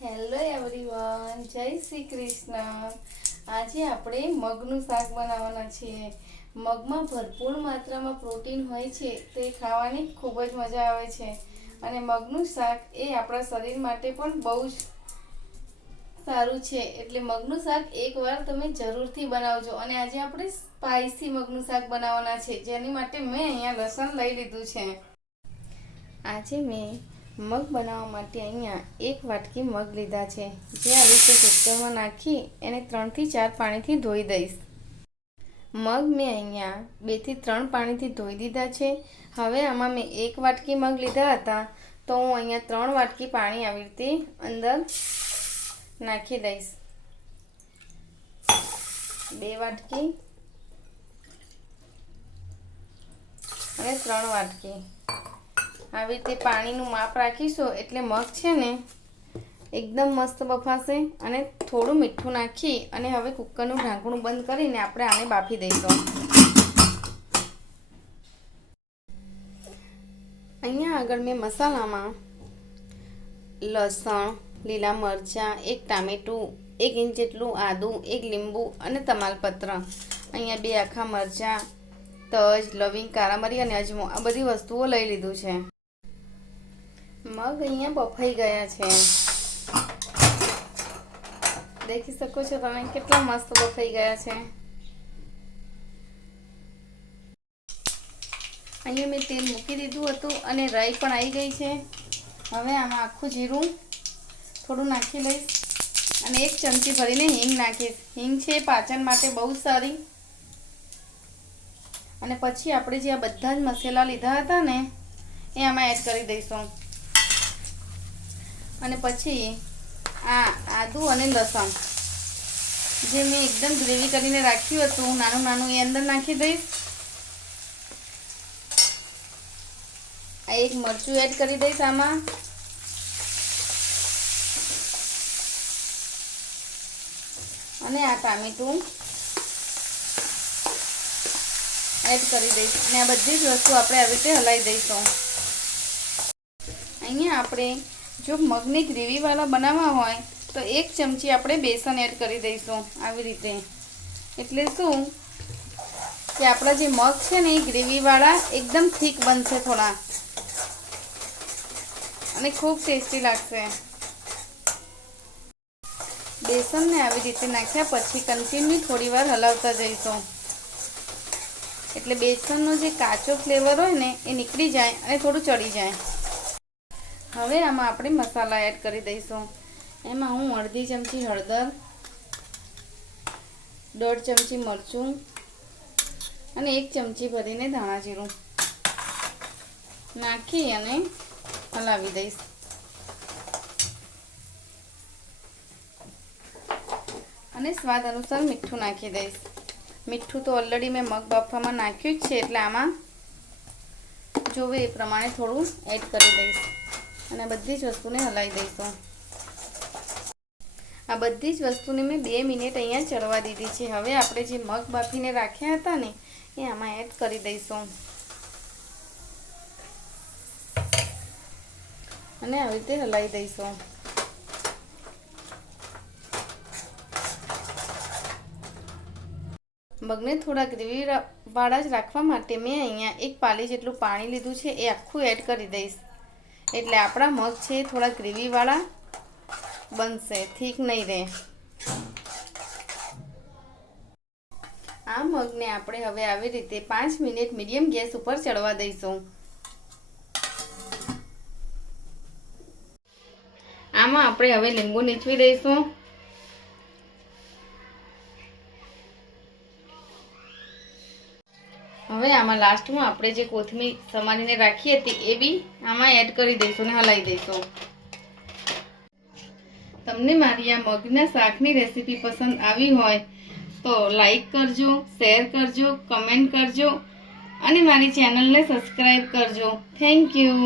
Hello everyone, જય શ્રી કૃષ્ણ। આજે આપણે મગનું શાક બનાવવાના છીએ। મગમાં ભરપૂર માત્રામાં પ્રોટીન હોય છે, તે ખાવાની ખૂબ જ મજા આવે છે અને મગનું શાક એ આપણા શરીર માટે પણ બહુ જ સારું છે। એટલે મગનું શાક એકવાર તમે જરૂરથી બનાવજો। અને આજે આપણે સ્પાઈસી મગનું શાક બનાવવાના છે, જેની માટે મેં અહીંયા લસણ લઈ લીધું છે। આજે મેં મગ બનાવવા માટે અહીંયા 1 વાટકી મગ લીધા છે, જે આવી રીતે કુકરમાં નાખી એને 3 થી 4 પાણીથી ધોઈ દઈશ। મગ મેં અહીંયા 2 થી 3 પાણીથી ધોઈ દીધા છે। હવે આમાં મેં 1 વાટકી મગ લીધા હતા, તો હું અહીંયા 3 વાટકી પાણી આવી રીતે અંદર નાખી દઈશ। 2 વાટકી અને 3 વાટકી આવી રીતે પાણીનું માપ રાખીશું, એટલે મગ છે ને એકદમ મસ્ત બફાશે। અને થોડું મીઠું નાખી અને હવે કુકરનું ઢાંકણું બંધ કરીને આપણે આને બાફી દઈશું। અહીંયા આગળ મેં મસાલામાં લસણ, લીલા મરચાં, 1 ટામેટું, 1 ઇંચ જેટલું આદું, 1 લીંબુ અને તમાલપત્ર, અહીંયા 2 આખા મરચાં, તજ, લવિંગ, કાળા મરી અને અજમો આ બધી વસ્તુઓ લઈ લીધું છે। મગ અહીંયા બફાઈ ગયા છે, દેખી શકો છો તમે કેટલા મસ્ત બફાઈ ગયા છે। અહીંયા મેં તેલ મૂકી દીધું હતું અને રાઈ પણ આવી ગઈ છે। હવે આમાં આખું જીરું થોડું નાખી લઈશ અને 1 ચમચી ભરીને હિંગ નાખીશ। હિંગ છે પાચન માટે બહુ સારી। અને પછી આપણે જે આ બધા જ મસાલા લીધા હતા ને એ આમાં એડ કરી દઈશું। અને પછી આ આદું અને લસણ જે મેં એકદમ ગ્રેવી કરીને રાખ્યું હતું નાનું નાનું, એ અંદર નાખી દઈશ। આ 1 મરચું એડ કરી દઈશ આમાં, અને આ ટામેટું એડ કરી દઈશ અને આ બધી જ વસ્તુ આપણે આવી રીતે હલાવી દઈશું। અહીંયા આપણે જો મગની ગ્રેવીવાળા બનાવવા હોય તો 1 ચમચી આપણે બેસન એડ કરી દઈશું આવી રીતે। એટલે શું કે આપણા જે મગ છે ને એ ગ્રેવીવાળા એકદમ થીક બનશે થોડા, અને ખૂબ ટેસ્ટી લાગશે। બેસનને આવી રીતે નાખ્યા પછી કન્ટિન્યુ થોડી વાર હલાવતા જઈશું, એટલે બેસનનો જે કાચો ફ્લેવર હોય ને એ નીકળી જાય અને થોડું ચડી જાય। હવે આમાં આપણે મસાલા એડ કરી દઈશું। એમાં હું અડધી ચમચી હળદર, 1.5 ચમચી મરચું અને 1 ચમચી ભરીને ધાણા જીરું નાખી અને હલાવી દઈશ। અને સ્વાદ અનુસાર મીઠું નાખી દઈશ। મીઠું તો ઓલરેડી મેં મગ બાફવામાં નાખ્યું જ છે, એટલે આમાં જોવે એ પ્રમાણે થોડું એડ કરી દઈશ અને બધી જ વસ્તુને હલાવી દઈશું। આ બધી જ વસ્તુને મેં 2 મિનિટ અહીંયા ચડવા દીધી છે। હવે આપણે જે મગ બાફીને રાખ્યા હતા ને એ આમાં એડ કરી દઈશું અને આવી રીતે હલાવી દઈશું। મગને થોડા ગ્રેવી વાળા જ રાખવા માટે મેં અહીંયા 1 પાલી જેટલું પાણી લીધું છે, એ આખું એડ કરી દઈશ। એટલે આપણા મગ છે થોડા ગ્રેવીવાળા બનશે, થીક નહીં રહે। આ મગને આપણે હવે આવી રીતે 5 મિનિટ મીડિયમ ગેસ ઉપર ચડવા દઈશું। આમાં આપણે હવે લીંબુ નીચવી દઈશું। હવે આમાં લાસ્ટમાં આપણે જે કોથમીર સમારીને રાખી હતી એ બી આમાં એડ કરી દઈશું અને હલાવી દઈશું। તમને મારી આ મગના શાકની રેસીપી પસંદ આવી હોય તો લાઈક કરજો, શેર કરજો, કમેન્ટ કરજો અને મારી ચેનલને સબસ્ક્રાઈબ કરજો। Thank you.